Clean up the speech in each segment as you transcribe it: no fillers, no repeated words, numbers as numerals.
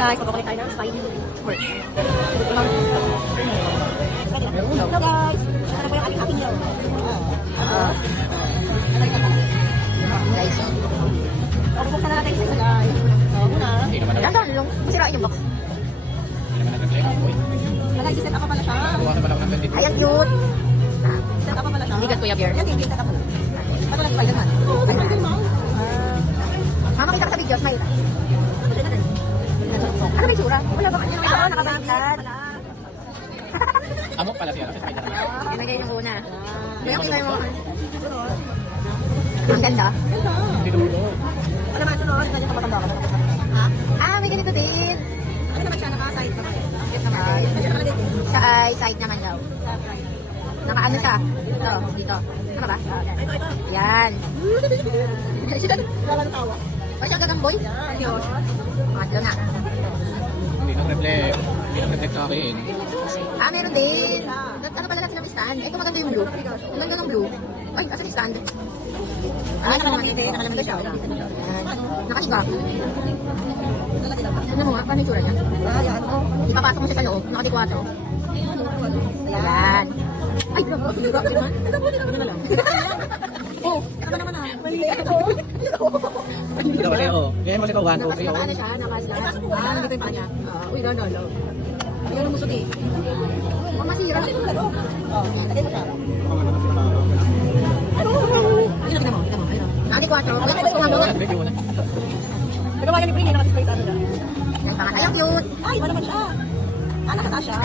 guys, magkukulit tayo ng Spidey Squirt. Hello guys, ano po yung ating happy meal? Guys, bubuksan na natin isa guys. Muna. Dandan lang, masirain yung box. Guys, set up pa pala siya. Ay, ang cute. Set up pa pala siya. Hindi ka Kuya Bear. Yan, set up pa. Pato lang Spider-Man. Makita ka sa video, smile. Ano may sura? Wala ba? Nakabangkad. Amok pala siya. Ginagay yung una. Yung tingnan mo. Ang ganda. Ano naman, sunod? Ganyan ka matanda ka. Ha? May ganito din. Ano naman siya? Naka-side naman. Sa side naman daw. Naka-ano siya? Dito. Ano ba? Ito. Yan. Wala tawa. O siya gagamboy? Yan. Ito na. Hindi nag-reflect sa akin. Meron din. Ano pala natin ng stand? Ito maganda yung blue. Ang ganda ng blue. Ay, asa yung stand? Nakalamig din. Nakalamig siya. Nakasgap. Ano mo nga? Paano yung tsura niya? Ipapasok mo siya sa loob. Naka-D4. Ayan. Ay, grabe. Ano na lang? Oh, ano naman na? Mali ito. Ito kasi ako. Ganyan mo ito, 1, 2, 3. Naka-ano siya? Naka-slide. Nandito yung panya. Uy, lolo. Yan ang musot eh. Huwag masira. Lagay mo siya. Tingnan mo. Naki 4. Wala ko nga doon. Pero wala ni Prini. Naka-display sa ano dyan. Yan pa nga tayo. Cute. Ay, iba naman siya. Nasa siya.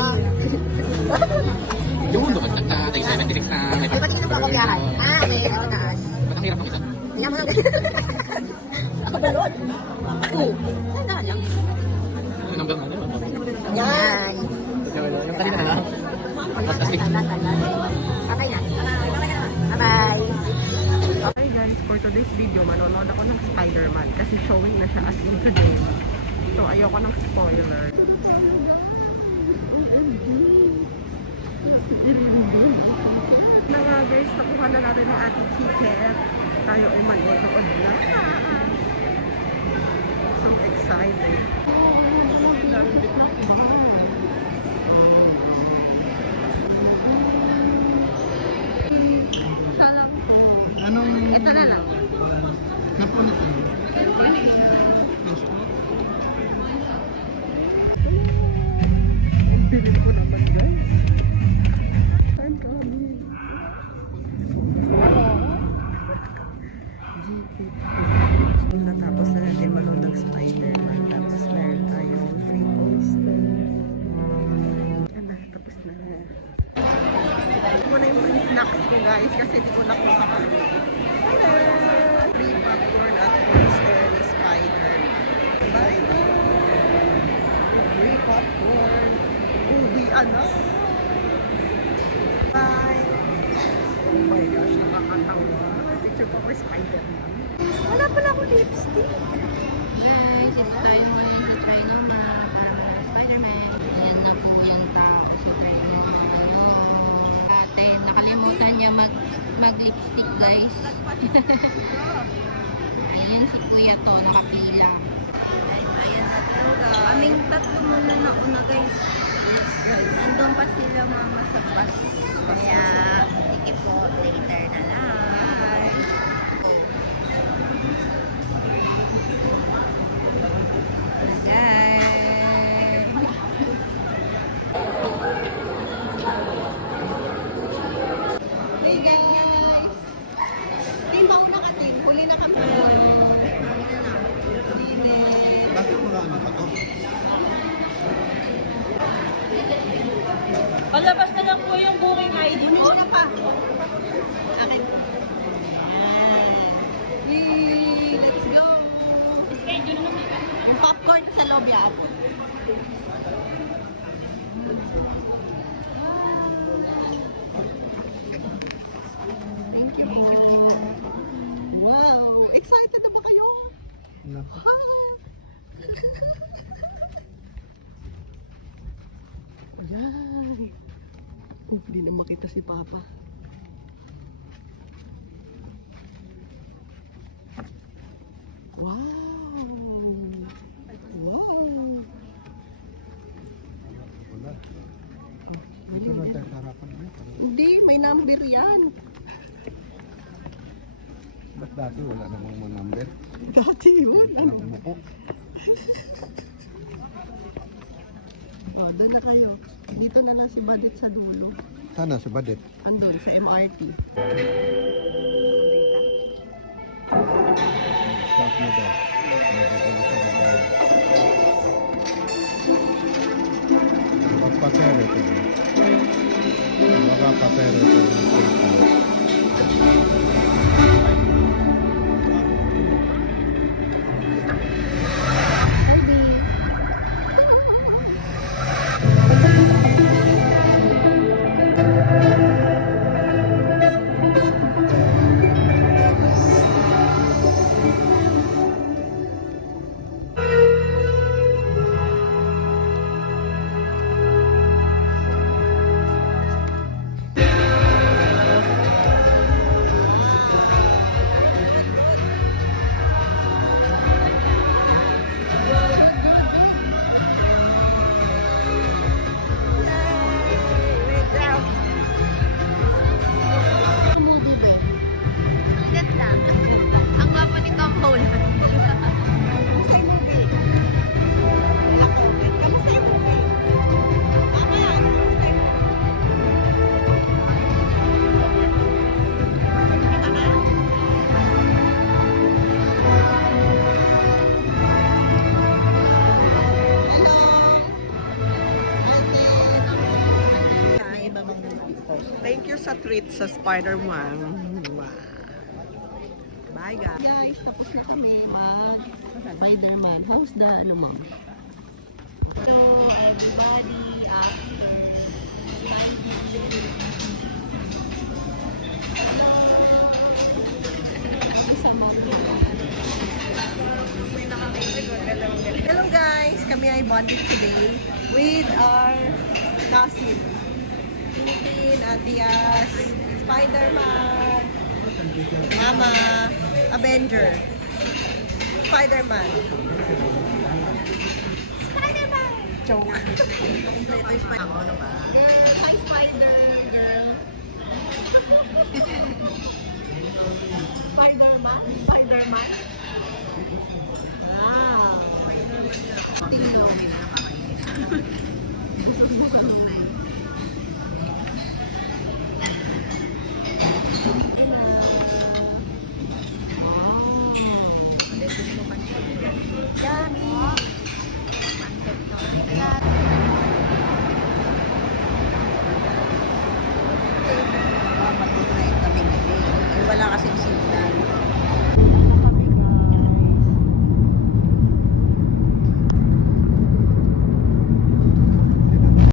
Yung doon, nagtatay 76 na. Ay, patingin ng pakopyahan. Okay. Ito taas. Ba't ang hirap ng isa? Tingnan mo lang. Ako balon. Saan na lang? Yung number na yun. Yan. Yung kanina na lang. Patay na. Bye-bye. Hi guys, for today's video, manonood ako ng Spider-Man kasi showing na siya as in today. So, ayoko ng spoiler. Na nga guys, nakuha na natin ang ating ticket. Tayo ay manonood na. So excited. Anong... Ito na lang. Napunit na. Ang bilis ko naman guys. I'm coming. Natapos na natin manood ng Spider-Man. Tapos meron tayong free poster. Tapos na. Ito na yung free snacks ko guys kasi tulak ko sa kanya. Free popcorn at poster ni Spider-Man. Bye! Free popcorn. Uwian na. Bye! Oh my gosh, nakakatawa. Picture pa ko Spider-Man. Wala pala akong lipstick. Guys, ito tayo ngayon sa China Mall para Spider-Man. Yan na po yung tao sa China Mall. Ate, nakalimutan niya mag-lipstick guys. Ayun si Kuya to, nakapila. Guys, ayan na talaga. Kaming tatlo muna na una guys. Yes guys. Nandun pa sila mama sa bus. Kaya, sige po, later na lang. Bakit mo lang pa to? Palabas na lang po yung booking ID mo. Ano pa? Okay. Yay! Let's go! Schedule na naman. Yung popcorn sa loob yan. Thank you. Wow! Excited na ba kayo? Ha? Yay! Hindi na makita si Papa. Wow! Wow! Hindi, may number yan. Ba't dati wala namang mga number? Dati yun. Ano ang buko? O, doon na kayo. Dito na lang si Badit sa dulo. Sana sa Badet. Andun, sa MRT. Stop mo daw. Nagpupulisan na tayo. Pagpapere ito. Baka papere ito. Movie ba? Ang ganda. Ang gwapo ni Tom Holland. Thank you sa treat sa Spider-Man. Wow. Bye guys. Guys, tapos na kami mag Spider-Man. How's the ano ma'am? Hello everybody. Hello guys, kami ay bonding today with our cousin. Tintin, Atias, Spider-Man, Mama, Avenger, Spider-Man. Spider-Man! Joke. Kompleto yung Spider-Man. Girl, hi Spider girl. Spider-Man? Spider-Man? Wow! Spider-Man. Tingnan mo,